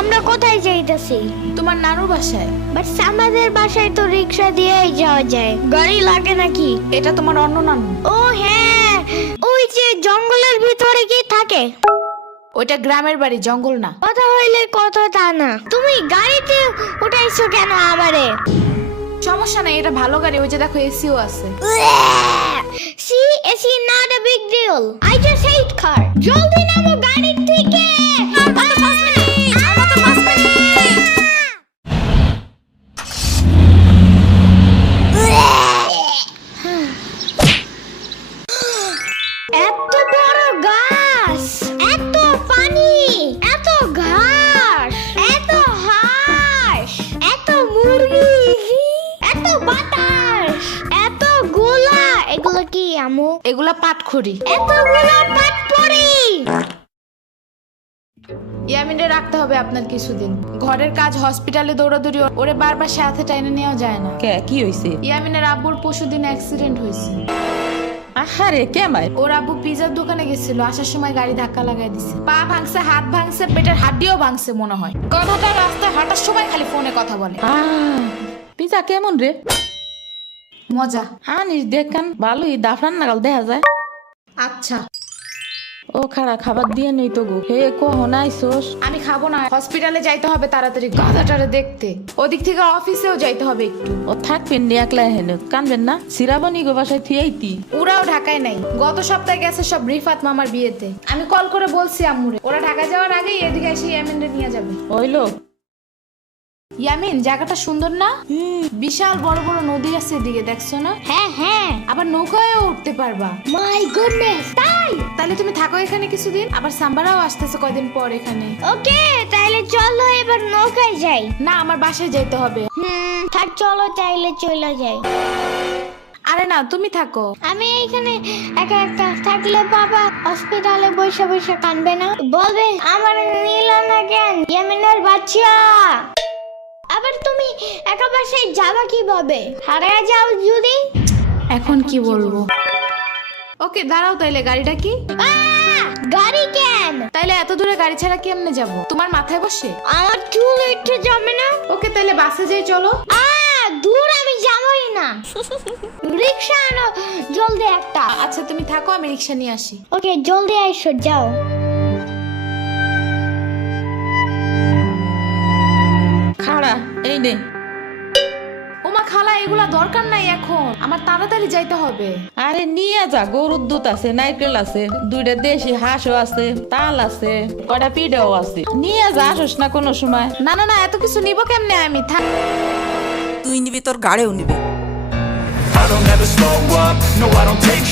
আমরা কোথায় যাইতেছি? তোমার নানুর বাসায়। বাট আমাদের বাসায় তো রিক্সা দিয়েই যাওয়া যায়, গাড়ি লাগে নাকি? এটা তোমার অন্য নানু। ও হ্যাঁ, ওই যে জঙ্গলের ভিতরে কি থাকে? ওইটা গ্রামের বাড়ি, জঙ্গল না। কথা হইলে কথা তা না। তুমি গাড়িতে উঠাইছো কেন আমারে? সমস্যা নাই, এটা ভালো গাড়ি। ওই যে দেখো এসিও আছে। See, it's not a big deal. I just hate car. জলদি নামো গাড়ি থেকে। এত বড় গাছ, এত পানি, এত ঘাস, এত হাঁস, এত মুরগি, এত বাতাস, এত গোলা। এগুলো কি আমু? এগুলা পাটখড়ি। এতগুলো পাটপড়ি। ইয়ামিনে রাখতে হবে আপনার কিছুদিন। ঘরের কাজ, হসপিটালে দৌড়াদৌড়ি, ওরে বারবার সাথে টাইনে নেওয়া যায় না। কে কি হইছে? ইয়ামিনের আব্বুর পরশুদিন অ্যাক্সিডেন্ট হয়েছে। আহারে কে মাই? ওর আব্বু পিজার দোকানে গেছিল, আসার সময় গাড়ি ধাক্কা লাগাই দিছে। পা ভাঙছে, হাত ভাঙছে, পেটের হাড্ডিও ভাঙছে মনে হয়। কথাটা রাস্তায় হাঁটার সময় খালি ফোনে কথা বলে। পিজা কেমন রে? মজা। আনিস দেখান ভালোই, দাফরান নাগাল দেখা যায়। আচ্ছা, ও খাড়া খাবার দিয়ে নেই তো গো। হে কখন আইসোস? আমি খাবো না, হসপিটালে যাইতে হবে তাড়াতাড়ি গাধাটারে দেখতে। ওদিক থেকে অফিসেও যাইতে হবে একটু। ও থাকবেন নি একলা হেন, কানবেন না? সিরাবনি গো বাসায় থিয়াইতি। ওরাও ঢাকায় নাই, গত সপ্তাহে গেছে সব রিফাত মামার বিয়েতে। আমি কল করে বলছি আম্মুরে, ওরা ঢাকা যাওয়ার আগেই এদিকে এসে ইয়ামিনরে নিয়ে যাবে। ওইলো ইয়ামিন, জায়গাটা সুন্দর না? বিশাল বড় বড় নদী আছে এদিকে, দেখছো না? হ্যাঁ হ্যাঁ। আবার নৌকায়ও উঠতে পারবা। মাই গুডনেস, তাই? তাহলে তুমি থাকো এখানে কিছুদিন, আবার সাম্বারাও আসতেছে কয়দিন পর এখানে। ওকে, তাহলে চলো এবার নৌকায় যাই। না, আমার বাসায় যাইতে হবে। থাক, চলো তাইলে চলে যাই। আরে না, তুমি থাকো। আমি এখানে একা একা থাকলে বাবা হসপিটালে বসে বসে কানবে না? বলবে আমার নিল না কেন ইয়ামিনের বাচ্চা। আবার তুমি একা বাসায় যাবা কিভাবে? হারিয়ে যাও যদি। এখন কি বলবো? ওকে দাঁড়াও, তাইলে গাড়িটা কি? গাড়ি কেন? তাইলে এত দূরে গাড়ি ছাড়া কেমনে যাব? তোমার মাথায় বসে? আমার চুল একটু জমে না? ওকে তাইলে বাসে যাই, চলো। দূর আমি যাবই না। রিক্সা আনো জলদি একটা। আচ্ছা তুমি থাকো, আমি রিক্সা নিয়ে আসি। ওকে, জলদি আইসো, যাও। খাড়া এই নে। ওমা খালা, এগুলা দরকার নাই এখন, আমার তাড়াতাড়ি যাইতে হবে। আরে নিয়ে যা, গরুর দুধ আছে, নারকেল আছে, দুইটা দেশি হাঁসও আছে, তাল আছে, কয়টা পিঠাও আছে। নিয়ে যা, আসোস না কোনো সময়? না না না, এত কিছু নিব কেমনে আমি? তুই নিবি, তোর গাড়িও নিবি। I don't ever slow up, no I don't take